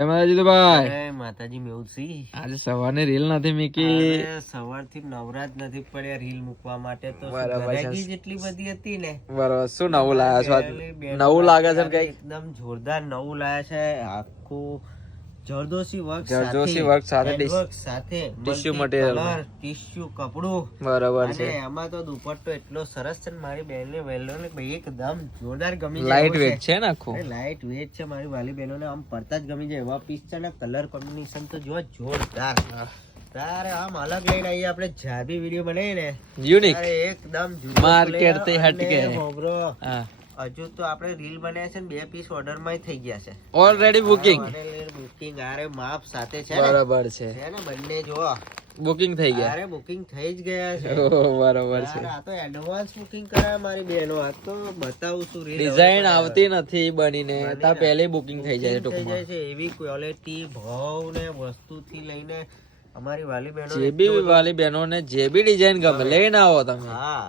માતાજી તો ભાઈ માતાજી મેઉસી આજે સવારની રીલ નથી મીકી. સવારથી નવરાત નથી પડ્યા રીલ મૂકવા માટે તો બરાબર છે. ગરાગી જેટલી બધી હતી ને. બરાબર. શું નવું લાયા છો આજ? નવું લાગે છે ને કઈ? એકદમ જોરદાર નવું લાયા છે. આખું જરદોશી વર્ક સાથે ટીશ્યુ મટીરિયલ, ટીશ્યુ કપડું. બરાબર છે. અને એમાં તો દુપટ્ટો એટલો સરસ છે ને મારી બહેનને વેલોને ભાઈ એકદમ જોરદાર ગમી જાય. લાઇટ વેટ છે ને આખું. લાઇટ વેટ છે મારી વાલી બહેનોને આમ પડતા જ ગમી જાય એવા પીસ છે ને. કલર કોમ્બિનેશન તો જો જોરદાર. તારે આમ અલગ લઈને આવીએ આપણે જાદુ વિડીયો બનાવીએ ને યુનિક એકદમ માર્કેટ થી હટકે. હા હજુ તો આપણે રીલ બનાવ્યા છે ને 2 પીસ ઓર્ડર માં થઈ ગયા છે ઓલરેડી બુકિંગ. બુકિંગ આરે માપ સાથે છે. બરાબર છે ને બંને જો બુકિંગ થઈ ગયા. અરે બુકિંગ થઈ જ ગયા છે. બરાબર છે. આ તો એડવાન્સ બુકિંગ કરાય મારી બહેનો. આ તો બતાવું છું રીલ. ડિઝાઇન આવતી નથી બનીને તા પહેલે બુકિંગ થઈ જાય છે ટૂંકમાં. એવી ક્વોલિટી ભાવ ને વસ્તુ થી લઈને અમારી વાલી બહેનો જે બી વાલી બહેનો ને જે બી ડિઝાઇન ગમે લઈને આવો તમે. હા.